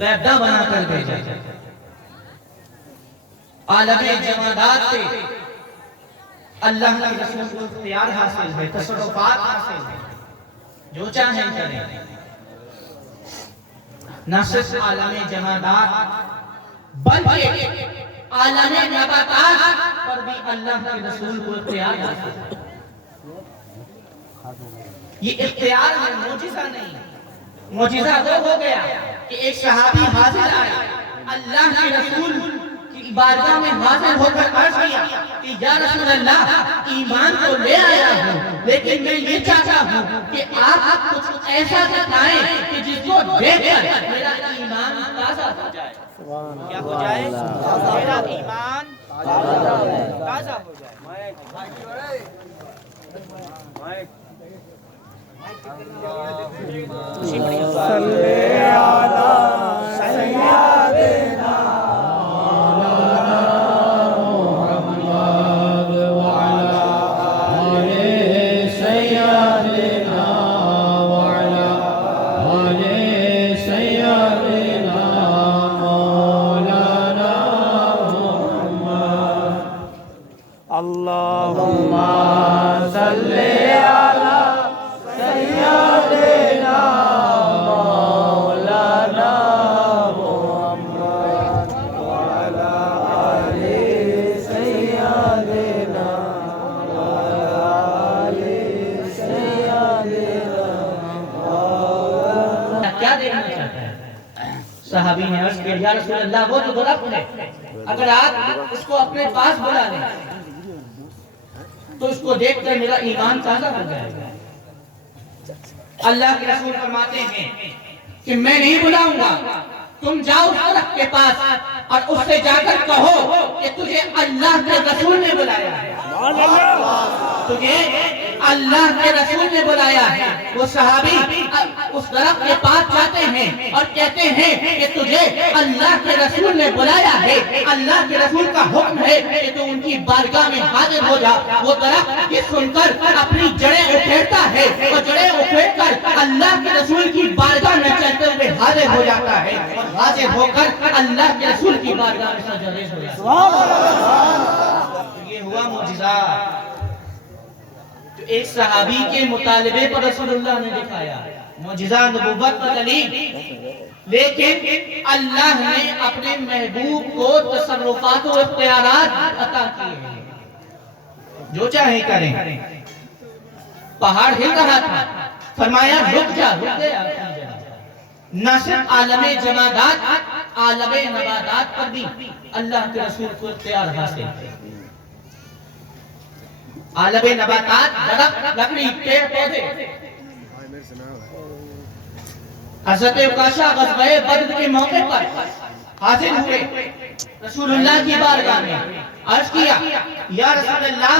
بیبدہ بنا کر بھیجا، عالم جمادات پہ اللہ کے رسول کو اختیار حاصل ہے، تصرفات حاصل ہے، جو چاہیں کریں۔ نہ صرف عالم جمادات بلکہ عالم نباتات پر بھی اللہ کے رسول کو اختیار حاصل ہے۔ یہ اختیار ہے، معجزہ نہیں۔ معجزہ وہ ہو گیا کہ ایک صحابی حاضر آئے، اللہ کے رسول کی بارگاہ میں حاضر ہو کر عرض کیا کہ یا رسول اللہ، ایمان تو لے آیا ہوں، لیکن میں یہ چاہتا ہوں کہ آپ کچھ ایسا دکھائیں کہ جس کو دیکھ کر میرا ایمان تازہ ہو جائے۔ کیا ہو جائے؟ میرا ایمان تازہ ہو جائے۔ صلی علی سیدنا محمد وعلی آل سیدنا وعلی آل سیدنا مولانا محمد۔ اللہم صلی صحابی نے عرض کیا یا رسول اللہ وہ تو درخت ہے، اگر آپ اس کو اپنے پاس بلا لیں تو اس کو دیکھ کر میرا ایمان تازہ ہو جائے گا۔ اللہ کے رسول فرماتے ہیں کہ میں نہیں بلاؤں گا، تم جاؤ درخت کے پاس اور اس سے جا کر کہو کہ تجھے اللہ کے رسول نے بلایا ہے، تجھے اللہ کے رسول نے بلایا ہے۔ وہ صحابی اس درخت کے پاس جاتے ہیں اور کہتے ہیں کہ تجھے اللہ کے رسول نے بلایا ہے، اللہ کے رسول کا حکم ہے کہ تو ان کی بارگاہ میں حاضر ہو جا۔ وہ درخت یہ سن کر اپنی جڑیں اکھیڑتا ہے اور جڑیں اکھیڑ کر اللہ کے رسول کی بارگاہ میں چلتے ہوئے حاضر ہو جاتا ہے اور حاضر ہو کر اللہ کے رسول کی بارگاہ میں سجدے ہو جاتا ہے۔ یہ ہوا معجزہ جو ایک صحابی کے مطالبے پر رسول اللہ نے دکھایا، معجزہ نبوت کا دلیل۔ لیکن اللہ نے اپنے محبوب کو تصرفات و اختیارات عطا کیے ہیں، جو چاہے کریں۔ پہاڑ ہل رہا تھا، فرمایا رک جا، رک گیا۔ نہ صرف عالم جمادات، عالم نباتات پر بھی اللہ کے رسول کو اختیار حاصل ہے۔ عالم نباتات، درخت، لکڑی، پیڑ پودے۔ حضرت عکاشہ غزوہ بدر کے موقع پر حاضر ہوئے رسول اللہ کی بارگاہ میں، عرض کیا یا رسول اللہ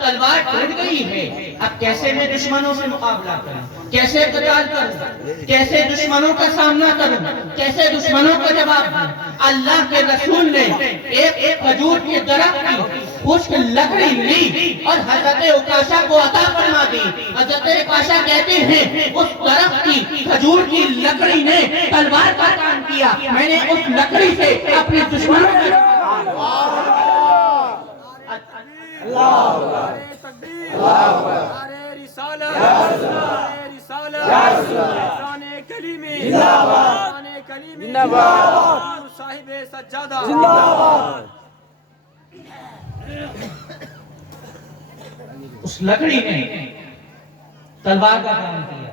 تلوار ٹوٹ گئی ہے، اب کیسے میں دشمنوں سے مقابلہ کروں، کیسے قتال کروں، کیسے دشمنوں کا سامنا کروں، کیسے دشمنوں کا جواب دوں۔ اللہ کے رسول نے ایک کھجور کے درخت کی خشک لکڑی لی اور حضرت عکاشہ کو عطا فرما دی۔ حضرت عکاشہ کہتے ہیں اس درخت کی کھجور کی لکڑی نے تلوار کا کام کیا، میں نے اس لکڑی سے اپنے دشمنوں کو اس لکڑی نے تلوار کا کام کیا۔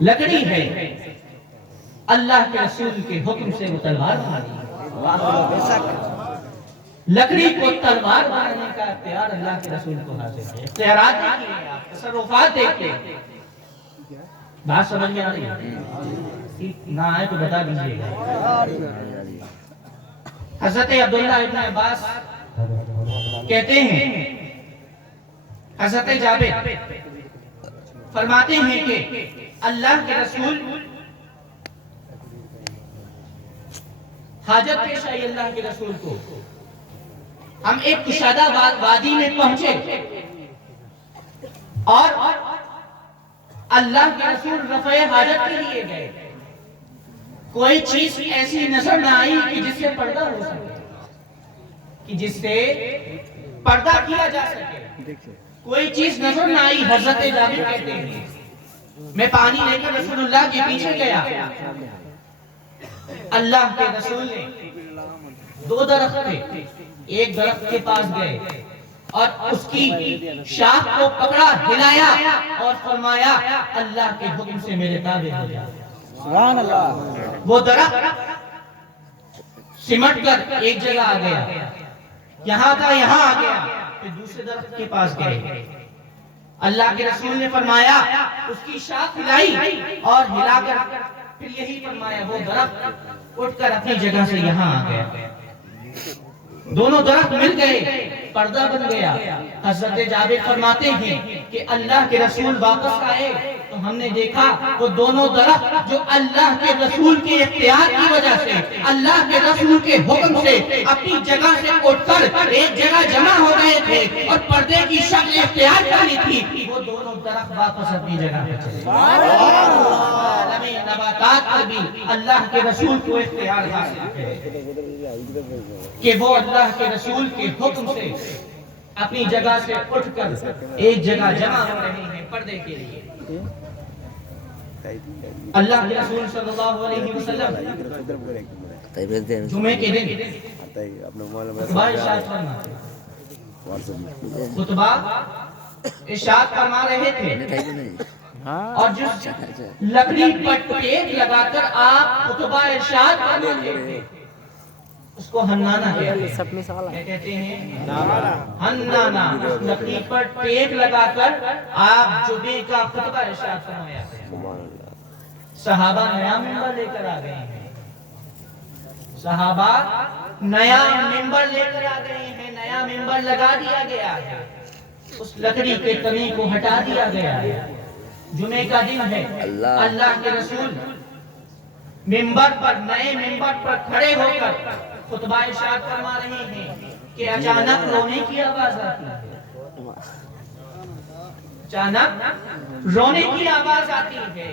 لکڑی ہے، اللہ کے رسول کے حکم سے وہ تلوار بنائی۔ لکڑی کو تلوار بنانے کا اختیار اللہ کے رسول کو حاصل ہے۔ اختیارات دیکھیں، تصرفات دیکھیں۔ بات سمجھ میں آ رہی ہے؟ نہ آئے تو بتا دیجیے گا۔ حضرت عبداللہ ابن عباس کہتے ہیں، حضرت جابر فرماتے ہیں کہ اللہ کے رسول حاجت پیش آئی اللہ کے رسول کو۔ ہم ایک کشادہ وادی میں پہنچے اور اللہ کے رسول رفع حاجت کے لیے گئے۔ کوئی چیز ایسی نظر نہ آئی کہ جس سے پردہ ہو سکے، کہ جس سے پردہ کیا جا سکے، کوئی چیز نظر نہ آئی۔ حضرت جابر کہتے ہیں میں پانی لے کر رسول اللہ کے پیچھے گیا، اللہ کے رسول نے دو درخت تھے، ایک درخت کے پاس گئے اور اس کی شاخ کو پکڑا، ہلایا اور فرمایا اللہ کے حکم سے میرے تابع ہو جا۔ سبحان اللہ۔ وہ درخت سمٹ کر ایک جگہ آ گیا، یہاں کا یہاں آ گیا، پھر دوسرے درخت کے پاس گئے، اللہ کے رسول نے فرمایا اس کی شاخ ہلائی اور ہلا کر پھر یہی فرمایا، وہ درخت اٹھ کر اپنی جگہ سے یہاں آ گیا، دونوں درخت مل گئے، پردہ بن گیا۔ حضرت جابر فرماتے ہیں کہ اللہ کے رسول واپس آئے تو ہم نے دیکھا وہ دونوں درخت جو اللہ کے رسول کے اختیار کی وجہ سے، اللہ کے رسول کے حکم سے اپنی جگہ سے اٹھ کر ایک جگہ جمع ہو گئے تھے اور پردے کی شکل اختیار کر لی تھی، وہ دونوں درخت واپس اپنی جگہ پہ چلے گئے۔ نباتات پر بھی اللہ کے رسول کو اختیار حاصل ہے کہ وہ اللہ کے رسول کے حکم سے اپنی جگہ سے اٹھ کر ایک جگہ جمع ہو رہے ہیں پردے کے لیے۔ اللہ کے رسول صلی اللہ علیہ وسلم جمعے کے دن خطبہ ارشاد فرماتے، خطبہ ارشاد فرما رہے تھے اور جس لکڑی پر ٹیک لگا کر آپ خطبہ ارشاد فرماتے تھے اس کو ہنانا کہتے ہیں، ہنانا۔ لکڑی پر ٹیک لگا کر آپ جمعے کا خطبہ ارشاد فرمایا ہے۔ صحابہ نیا ممبر لے کر آ گئے ہیں، صحابہ نیا ممبر لے کر آ گئے ہیں، نیا ممبر لگا دیا گیا ہے، اس لکڑی کے تنے کو ہٹا دیا گیا ہے، جمعے کا دن ہے، اللہ کے رسول ممبر پر، نئے ممبر پر کھڑے ہو کر خطبہ ارشاد فرما رہے ہیں کہ اچانک رونے کی آواز آتی ہے، اچانک رونے کی آواز آتی ہے،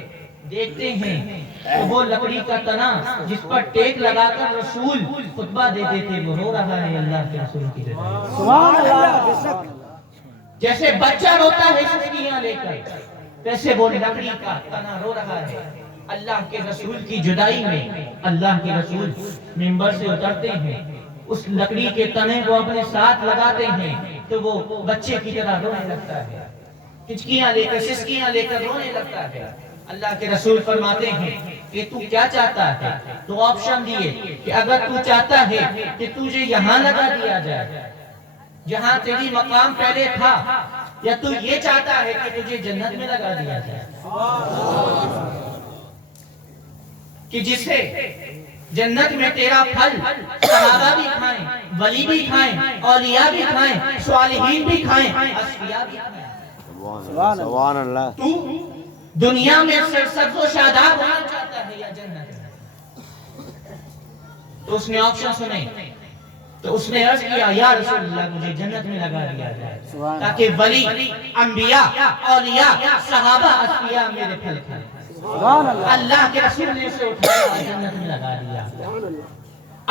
دیکھتے ہیں تو وہ لکڑی کا تنا جس پر ٹیک لگا کر رسول خطبہ دیتے تھے وہ رو رہا ہے اللہ کے رسول کی جگہ۔ سبحان اللہ۔ جیسے بچہ روتا ہے سسکیاں لے کر، ویسے وہ لکڑی کا تنا رو رہا ہے اللہ کے رسول کی جدائی میں۔ اللہ کے رسول منبر سے اترتے ہیں، اس لکڑی کے تنے کو اپنے ساتھ لگاتے ہیں تو وہ بچے کی طرح رونے لگتا ہے، ہچکیاں لے کر سسکیاں لے کر رونے لگتا ہے۔ اللہ کے رسول فرماتے ہیں کہ تو کیا چاہتا ہے؟ تو آپشن دیے کہ اگر تو چاہتا ہے کہ تجھے یہاں لگا دیا جائے جہاں تیری مقام پہلے تھا، یا تو یہ چاہتا ہے کہ تجھے جنت میں لگا دیا جائے کہ جس سے جنت میں تیرا پھل صحابہ بھی کھائیں، ولی بھی کھائیں، اولیاء بھی کھائیں، صالحین بھی کھائیں، اصفیاء بھی کھائیں۔ سبحان اللہ۔ تو دنیا میں سرسبز و شاداب ہونا چاہتا ہے یا جنت میں؟ تو اس نے آپشن سنے تو اس نے عرض کیا یا رسول اللہ مجھے جنت میں لگا دیا جائے تاکہ ولی، انبیاء، اولیاء، صحابہ، اصفیاء میرے پھل کھائیں۔ اللہ کے رسول نے اسے اٹھایا جنت میں لگا دیا۔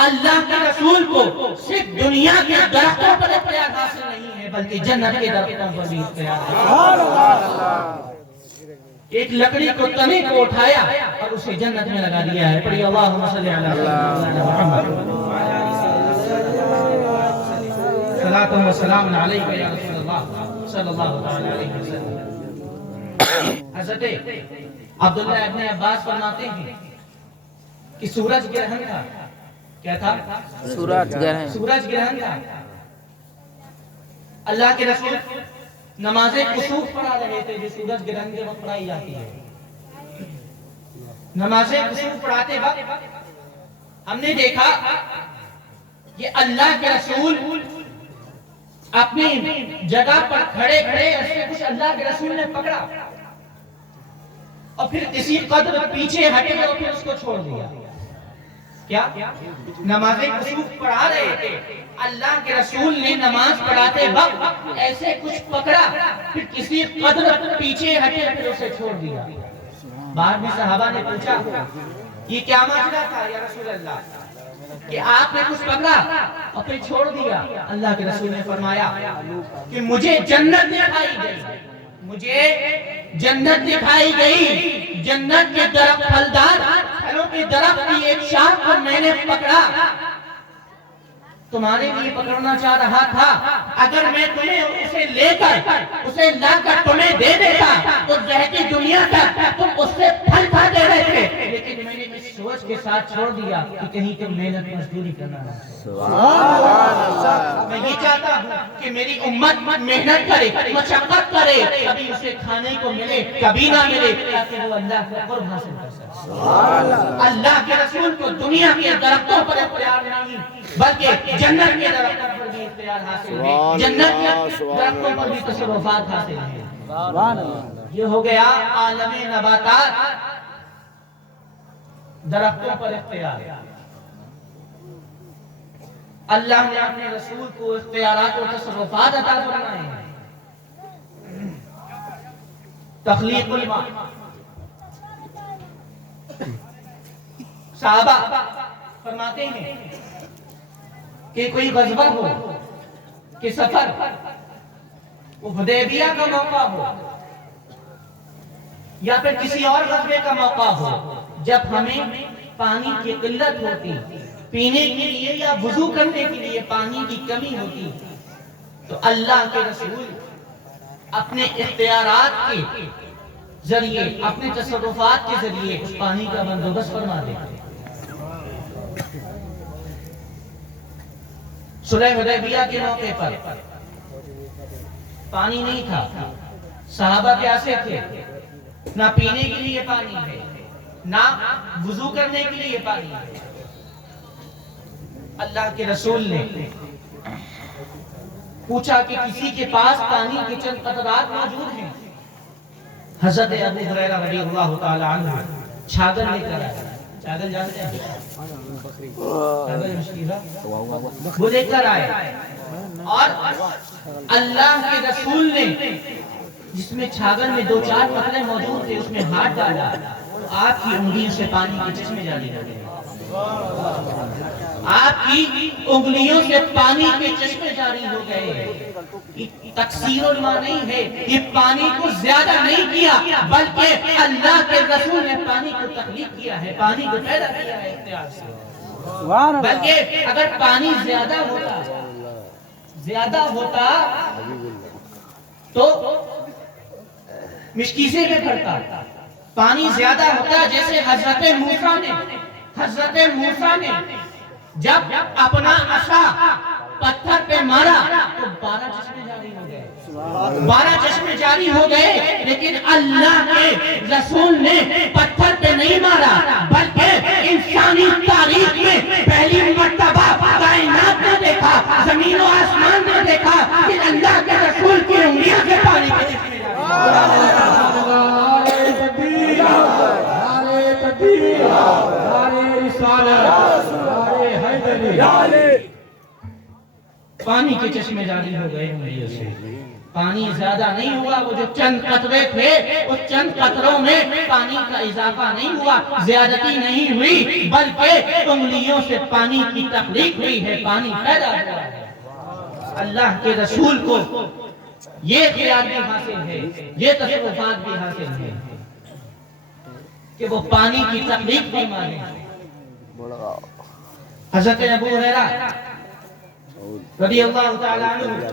اللہ کے رسول کو صرف دنیا کے درختوں پر اختیار حاصل نہیں ہے بلکہ جنت کے درختوں پر بھی اختیار ہے۔ ایک لکڑی کو تنے کو اٹھایا اور اسے جنت میں لگا دیا ہے۔ پڑھی اللہم صلی علی محمد صلاۃ و سلام علیک یا رسول اللہ صلی اللہ علیہ وسلم۔ حضرت عبداللہ ابن عباس فرماتے ہیں کہ سورج گرہن تھا۔ کیا تھا؟ سورج گرہن تھا۔ اللہ کے رسول نماز کسوف پڑھا رہے تھے جو سورج گرہن کے وقت پڑھائی جاتی ہے۔ نماز کسوف پڑھاتے وقت ہم نے دیکھا کہ اللہ کے رسول اپنی جگہ پر کھڑے کھڑے ایسے کچھ اللہ کے رسول نے پکڑا اور پھر کسی قدر پیچھے ہٹے اور پھر اس کو چھوڑ دیا۔ کیا؟ نماز کسوف پڑھا رہے تھے، اللہ کے رسول نے نماز پڑھاتے وقت ایسے کچھ پکڑا پھر کسی قدر پیچھے ہٹے پھر اسے چھوڑ دیا۔ بعد میں صحابہ نے پوچھا یہ کیا معاملہ تھا یا رسول اللہ کہ آپ نے کچھ پکڑا اور پھر چھوڑ دیا؟ اللہ کے رسول نے فرمایا کہ مجھے جنت دکھائی گئی، مجھے جنت دکھائی گئی، جنت کے درخت پھلدار پھلوں کے درخت کی ایک شاخ کو میں نے پکڑا، تمہارے لیے پکڑنا چاہ رہا تھا، اگر میں تمہیں اسے لے کر اسے لا کر تمہیں دے دیتا تو رہتی دنیا تک تم اس سے پھل کھاتے رہتے، لیکن میں نے اس سوچ کے ساتھ چھوڑ دیا کہ کہیں تم محنت مزدوری کرنا ہے۔ میں یہ چاہتا ہوں کہ میری امت محنت کرے، مشقت کرے، کبھی اسے کھانے کو ملے کبھی نہ ملے، تاکہ وہ اللہ کا قرب حاصل کر سکے۔ اللہ کے رسول کو دنیا کے درختوں پر اختیار نہیں بلکہ جنت کے درختوں پر بھی اختیار حاصل ہے، جنت کے درختوں پر بھی تصرفات حاصل ہیں۔ یہ ہو گیا عالم نباتات، درختوں پر اختیار۔ اللہ نے اپنے رسول کو اختیارات و تصرفات عطا فرمائے ہیں۔ تخلیق الماء، صحابہ فرماتے ہیں کہ کوئی غزوہ ہو، کہ سفر، وہ حدیبیہ کا موقع ہو یا پھر کسی اور غزوے کا موقع ہو، جب ہمیں پانی کی قلت ہوتی، پینے کے لیے یا وضو کرنے کے لیے پانی کی کمی ہوتی، تو اللہ کے رسول اپنے اختیارات کے ذریعے، اپنے تصرفات کے ذریعے اس پانی کا بندوبست فرما دیتے۔ صلح حدیبیہ کے موقع پر پانی نہیں تھا، صحابہ پیاسے تھے، نہ پینے کے لیے پانی ہے، نہ وضو کرنے کے لیے پانی ہے۔ اللہ کے رسول نے پوچھا کہ کسی کے پاس پانی کے چند قطرات موجود ہیں؟ حضرت ابو ہریرہ رضی اللہ تعالی عنہ چھاگل لے کر آئے۔ چھاگل جانتے ہیں؟ چھاگل مشکل ہے، وہ لے کر آئے اور اللہ کے رسول نے جس میں چھاگل میں 2-4 قطرے موجود تھے اس میں ہاتھ ڈالا، آپ کی انگلیوں سے پانی کے چشمے جاری ہو گئے۔ آپ کی انگلیوں سے پانی کے چشمے جاری ہو گئے۔ تقسیر الماء نہیں ہے، یہ پانی کو زیادہ نہیں کیا بلکہ اللہ کے رسول نے پانی کو تخلیق کیا ہے، پانی کو پیدا کیا ہے اختیار سے۔ بلکہ اگر پانی زیادہ ہوتا تو مشکیزے میں پڑتا، پانی زیادہ ہوتا جیسے حضرت موسیٰ نے جب اپنا عصا پتھر پہ مارا تو 12 چشمے جاری ہو گئے، 12 چشمے جاری ہو گئے، لیکن اللہ کے رسول نے پتھر پہ نہیں مارا بلکہ انسانی تاریخ میں پہلی مرتبہ کائنات نے دیکھا، زمین و آسمان نے دیکھا کہ اللہ کے رسول کی انگلیوں سے پانی کے چشمے پانی کے چشمے جاری ہو گئے انگلیوں سے۔ پانی زیادہ نہیں ہوا، وہ جو چند قطرے تھے اس چند قطروں میں پانی کا اضافہ نہیں ہوا، زیادتی نہیں ہوئی بلکہ انگلیوں سے پانی کی تخلیق ہوئی ہے، پانی پیدا ہوا ہے۔ اللہ کے رسول کو یہ اختیار بھی حاصل ہے، یہ تصرفات بھی حاصل ہے کہ وہ پانی کی تخلیق بھی مانے۔ حضرت ابو ہریرہ رضی اللہ تعالیٰ عنہ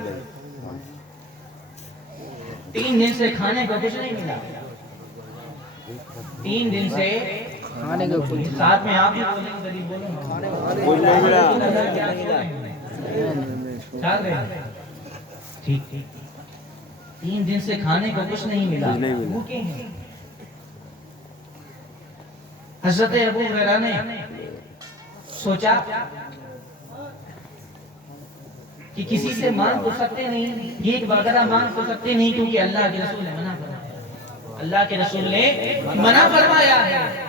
3 دن سے کھانے کو کچھ نہیں ملا، 3 دن سے کھانے کو کچھ، ساتھ میں آپ بھی ٹھیک 3 دن سے کھانے کو کچھ نہیں ملا، بھوکے ہیں۔ حضرت ابو ہریرہ نے سوچا کہ کسی سے مانگ تو سکتے نہیں، یہ وغیرہ مانگ تو سکتے نہیں کیونکہ اللہ کے رسول نے منع فرمایا، اللہ کے رسول نے منع فرمایا ہے۔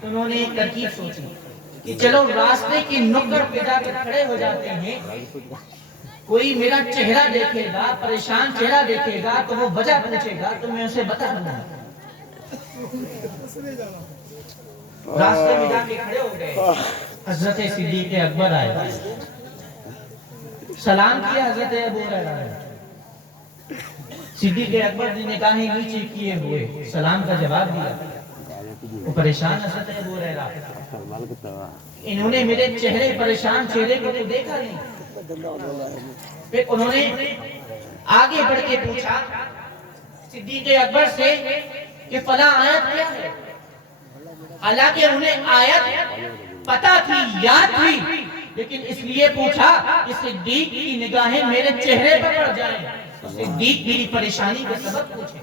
تو انہوں نے ایک ترکیب سوچی کہ چلو راستے کی نکڑ پہ جا کر کھڑے ہو جاتے ہیں، کوئی میرا چہرہ دیکھے گا، پریشان چہرہ دیکھے گا تو وہ وجہ پوچھے گا تو میں اسے بتا دوں گا۔ راستے میں جا کے کھڑے ہو گئے. حضرت صدیق اکبر آئے, سلام کیا حضرت ابو ہریرہ نے. صدیق اکبر نے نگاہیں نیچے کیے ہوئے سلام کا جواب دیا. وہ پریشان حضرت ابو ہریرہ, انہوں نے میرے چہرے پریشان چہرے کو تو دیکھا نہیں. پھر انہوں نے آگے بڑھ کے پوچھا صدیق اکبر سے کہ فلاں آیت کیا ہے. حالانکہ انہیں آیت پتہ تھی, یاد تھی, لیکن اس لیے پوچھا کہ صدیق کی نگاہیں میرے چہرے پر پڑ جائیں, صدیق میری پریشانی کا سبب پوچھے.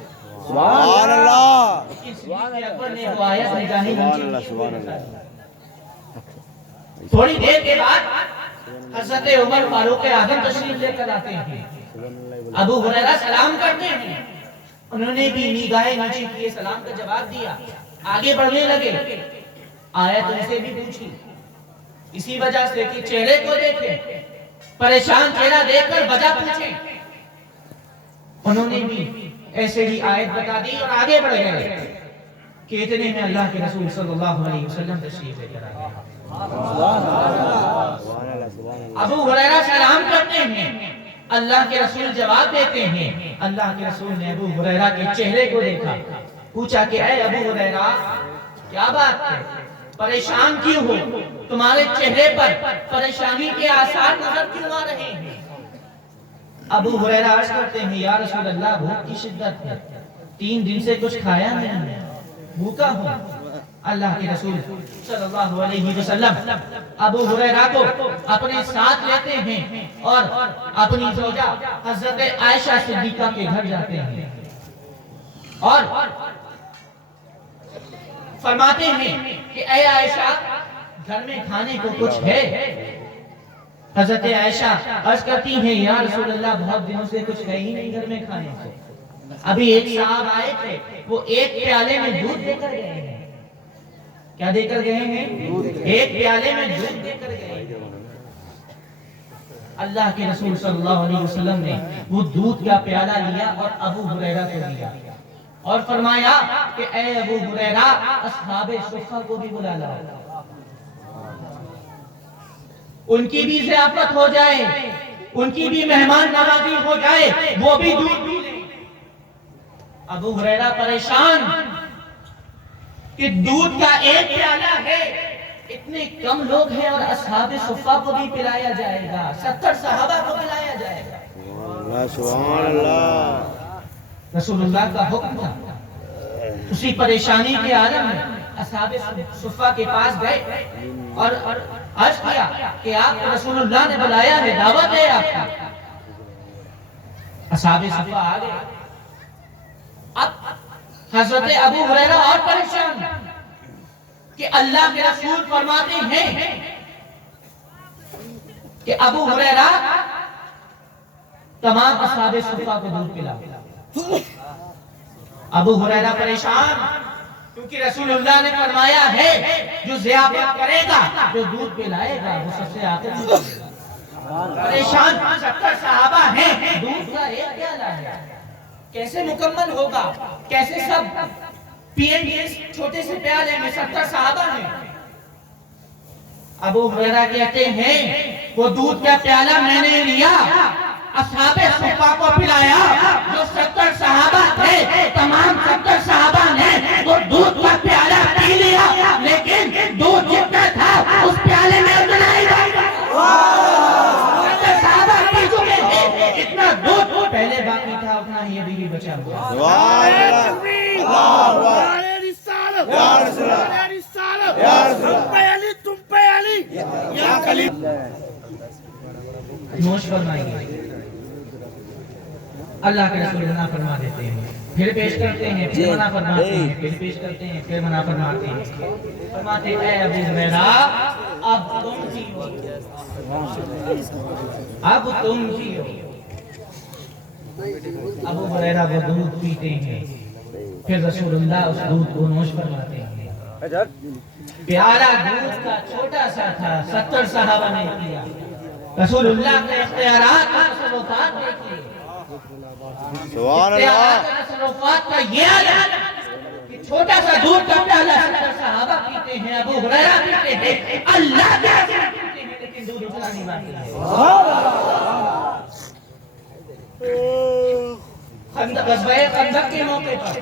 سبحان اللہ. لیکن صدیق اکبر نے وہ آیت نگاہیں نیچے کی ہوئی. تھوڑی دیر کے بعد حضرت عمر فاروق اعظم تشریف لے کر آتے ہیں. ابو ہریرہ سلام کرتے ہیں, انہوں نے بھی نگاہیں نیچے کیے سلام کا جواب دیا. آگے بڑھنے لگے, آیت ان سے بھی پوچھی, اسی وجہ سے کہ چہرے کو دیکھیں, پریشان چہرہ دیکھ کر وجہ پوچھیں. انہوں نے بھی ایسے ہی آیت بتا دی اور آگے بڑھ گئے کہ اتنے میں اللہ کے رسول صلی اللہ علیہ وسلم تشریف لے کر آ گئے. ابو ہریرہ سلام کرتے ہیں, اللہ کے رسول جواب دیتے ہیں. اللہ کے رسول نے ابو ہریرہ کے چہرے کو دیکھا, پوچھا کہ اے ابو ہریرہ کیا بات ہے, پریشان کیوں ہو, تمہارے چہرے پر پریشانی کے آثار نظر کیوں آ رہے ہیں. ابو ہریرہ عرض کرتے ہیں یا رسول اللہ بھوک کی شدت ہے, 3 دن سے کچھ کھایا نہیں, بھوکا ہوں. اللہ کے رسول صلی اللہ علیہ وسلم ابو ہریرہ کو اپنے ساتھ لیتے ہیں اور اپنی زوجہ حضرت عائشہ صدیقہ کے گھر جاتے ہیں اور فرماتے ہیں کہ اے عائشہ گھر میں کھانے کو کچھ ہے. حضرت عائشہ عرض کرتی ہیں یا رسول اللہ بہت دنوں سے کچھ ہے ہی نہیں گھر میں کھانے کو. ابھی ایک صاحب آئے تھے, وہ ایک پیالے میں دودھ دے کر گئے ہیں. کیا دے کر گئے ہیں؟ ایک پیالے میں دودھ دے کر گئے ہیں. اللہ کے رسول صلی اللہ علیہ وسلم نے وہ دودھ کا پیالہ لیا اور ابو ہریرہ کو دیا اور فرمایا کہ اے ابو ہریرہ اصحاب صفہ کو بھی بلا لاؤ, ان کی بھی ضیافت ہو جائے, ان کی بھی مہمان نوازی ہو جائے, وہ بھی دودھ پی لیں. ابو ہریرہ پریشان کہ دودھ کا ایک پیالہ ہے, اتنے کم لوگ ہیں اور اصحاب صفہ کو بھی پلایا جائے گا, 70 صحابہ کو پلایا جائے گا. سبحان اللہ. رسول اللہ کا حکم تھا. اسی پریشانی کے عالم میں اصحاب صفہ کے پاس گئے اور عرض کیا کہ آپ کو رسول اللہ نے بلایا ہے, دعوت ہے آپ کا. اصحاب صفہ آ گئے. اب حضرت ابو ہریرہ اور پریشان کہ اللہ کے رسول فرماتے ہیں کہ ابو ہریرہ تمام اصحاب صفہ کو دودھ پلا. ابو ہریرہ پریشان کیونکہ رسول اللہ نے فرمایا ہے جو ضیافت کرے گا, جو دودھ پلائے گا, وہ سب سے آخر میں پریشان. 70 صحابہ ہیں, دودھ کا ایک پیالہ ہے, کیسے مکمل ہوگا, کیسے سب پین گے اس چھوٹے سے پیالے میں, 70 صحابہ ہیں. ابو ہریرہ کہتے ہیں وہ دودھ کا پیالہ میں نے لیا, اصحاب صفہ کو پلایا, جو 70 صحابہ تھے تمام 70 صحابہ نے وہ دودھ کا پیالہ پی لیا, لیکن دودھ جتنا تھا اس پیالے میں اتنا ہی باقی. 70 صحابہ پی چکے ہیں, اتنا دودھ پہلے باقی تھا اتنا ہی ابھی بھی بچا ہوا. سبحان اللہ. یا رسول اللہ, یا رسول اللہ, تم پہ علی, یا کلیم. نوش فرمائیے. اللہ کے رسول منع فرما دیتے ہیں, پھر پیش کرتے ہیں, پھر منع فرماتے ہیں, پھر پیش کرتے ہیں, پھر منع فرماتے ہیں. فرماتے ہیں اے ابو ہریرہ اب تم جیو, اب تم جیو. ابو ہریرہ وہ دودھ پیتے ہیں, پھر رسول اللہ اس دودھ کو نوش فرماتے ہیں. پیالہ دودھ کا چھوٹا سا تھا, 70 صحابہ نے کیا. رسول اللہ کے اختیارات کا تصرفات دیکھیے, سبحان اللہ. تصرفات کا یہ عالم کہ چھوٹا سا دودھ کا پیالہ 70 صحابہ پیتے ہیں، ابو ہریرہ پیتے ہیں، اللہ کے رسول پیتے ہیں، لیکن دودھ اتنا نہیں مانتے ہیں۔ غزوہ خندق کے موقع پر